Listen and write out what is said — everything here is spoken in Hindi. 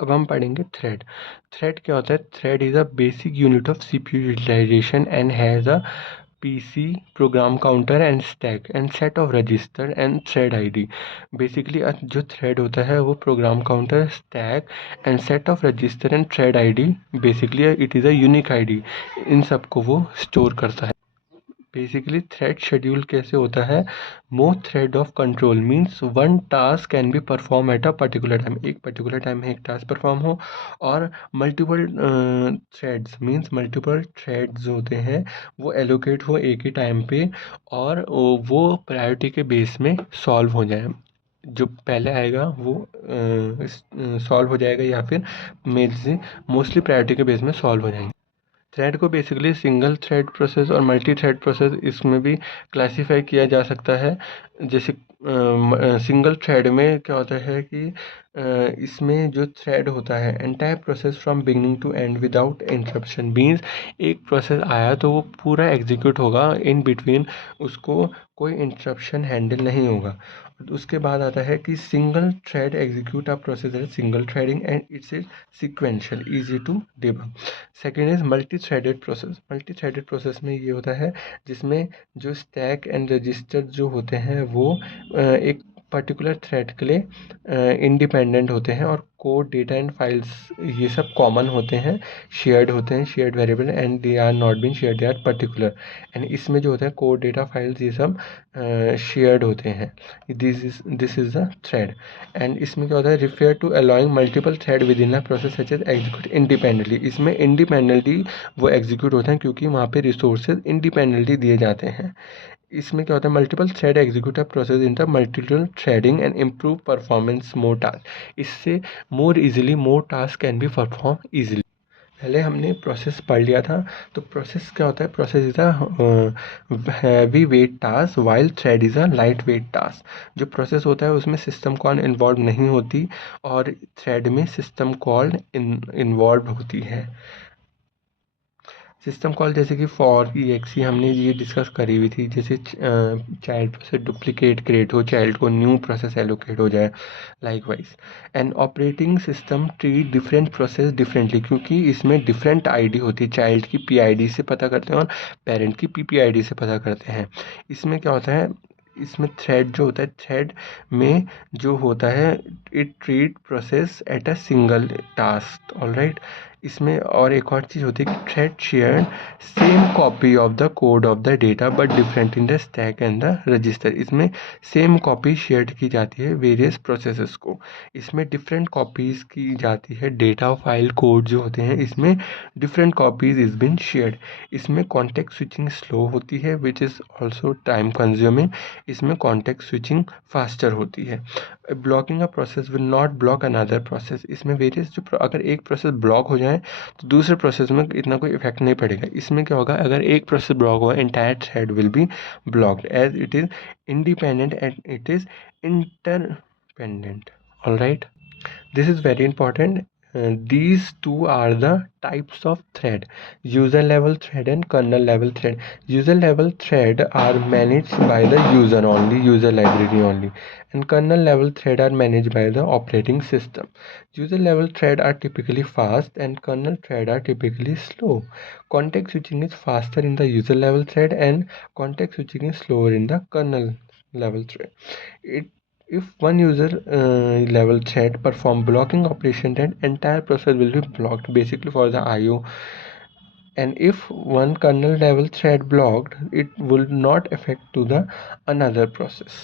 अब हम पढ़ेंगे थ्रेड। थ्रेड क्या होता है? Thread is a basic unit of CPU utilization and has a PC, program counter and stack and set of register and thread ID। Basically जो थ्रेड होता है वो program counter, stack and set of register and thread ID, basically it is a unique ID, इन सबको वो स्टोर करता है। बेसिकली थ्रेड शेड्यूल कैसे होता है? More thread of control means one task can be perform at a particular time, एक पर्टिकुलर टाइम में एक टास्क परफॉर्म हो, और multiple threads means multiple threads होते हैं वो एलोकेट हो एक ही टाइम पे, और वो प्रायोरिटी के बेस में सॉल्व हो जाए। जो पहले आएगा वो सॉल्व हो जाएगा, या फिर मेल से मोस्टली प्रायोरिटी के बेस में सॉल्व हो जाएंगे। थ्रेड को बेसिकली सिंगल थ्रेड प्रोसेस और मल्टी थ्रेड प्रोसेस इसमें भी क्लासीफाई किया जा सकता है। जैसे सिंगल थ्रेड में क्या होता है कि इसमें जो थ्रेड होता है entire process from beginning to end without interruption, means एक प्रोसेस आया तो वो पूरा एग्जीक्यूट होगा, इन बिटवीन उसको कोई इंटरप्शन हैंडल नहीं होगा। उसके बाद आता है कि single thread execute a process है single threading and it's is sequential easy to debug. Second is multi threaded process. Multi threaded process में ये होता है जिसमें जो स्टैक एंड रजिस्टर जो होते हैं वो एक पर्टिकुलर थ्रेड के लिए इंडिपेंडेंट होते हैं, और कोड, डेटा एंड फाइल्स ये सब कॉमन होते हैं, शेयर्ड होते हैं, shared variable, and they are not been shared, they are particular. And इसमें जो होता है कोड, डेटा, फाइल्स ये सब शेयर्ड होते हैं। This is the thread. And इसमें क्या होता है? Refer to allowing multiple thread within a process such as execute independently. इसमें इंडिपेंडेंटली वो एग्जीक्यूट होते हैं क्योंकि वहाँ पे रिसोर्सेज इंडिपेंडेंटली दिए जाते हैं। इसमें क्या होता है? Multiple thread execute process in the multiple threading and improve performance more task. इससे more easily more task can be perform easily. पहले हमने प्रोसेस पढ़ लिया था। तो प्रोसेस क्या होता है? Process is a heavy weight task while thread is a light weight task. जो प्रोसेस होता है उसमें सिस्टम कॉल इन्वॉल्व नहीं होती, और थ्रेड में सिस्टम कॉल इन्वॉल्व होती है। सिस्टम कॉल जैसे कि फॉर, EXE हमने ये डिस्कस करी हुई थी। जैसे चाइल्ड से डुप्लीकेट क्रिएट हो, चाइल्ड को न्यू प्रोसेस एलोकेट हो जाए, like wise. And operating system treat different process differently, क्योंकि इसमें डिफरेंट ID होती है। चाइल्ड की PID से पता करते हैं और पेरेंट की PPID से पता करते हैं। इसमें क्या होता है? इसमें थ्रेड जो होता है, थ्रेड में जो होता है, it treat process at a single task, alright. इसमें और एक और चीज़ होती है कि thread share same copy of the code of the data but different in the stack and the register. इसमें सेम कॉपी शेयर की जाती है वेरियस प्रोसेसेस को। इसमें डिफरेंट कॉपीज़ की जाती है, डेटा फाइल कोड जो होते हैं इसमें different copies is been shared. इसमें कॉन्टेक्स्ट स्विचिंग स्लो होती है which is also time consuming. इसमें कॉन्टेक्स्ट स्विचिंग फास्टर होती है। Blocking a process will not block another process. इसमें वेरियस जो अगर एक प्रोसेस ब्लॉक हो जाए तो दूसरे प्रोसेस में इतना कोई इफेक्ट नहीं पड़ेगा। इसमें क्या होगा? अगर एक प्रोसेस ब्लॉक हुआ, entire thread will be blocked as it is independent and it is interdependent, alright. This is very important. These two are the types of thread: user level thread and kernel level thread. User level thread are managed by the user only, user library only, and kernel level thread are managed by the operating system. User level thread are typically fast and kernel thread are typically slow. Context switching is faster in the user level thread and context switching is slower in the kernel level thread. It If one user level thread perform blocking operation, then entire process will be blocked basically for the IO. And if one kernel level thread blocked, it will not affect to the another process.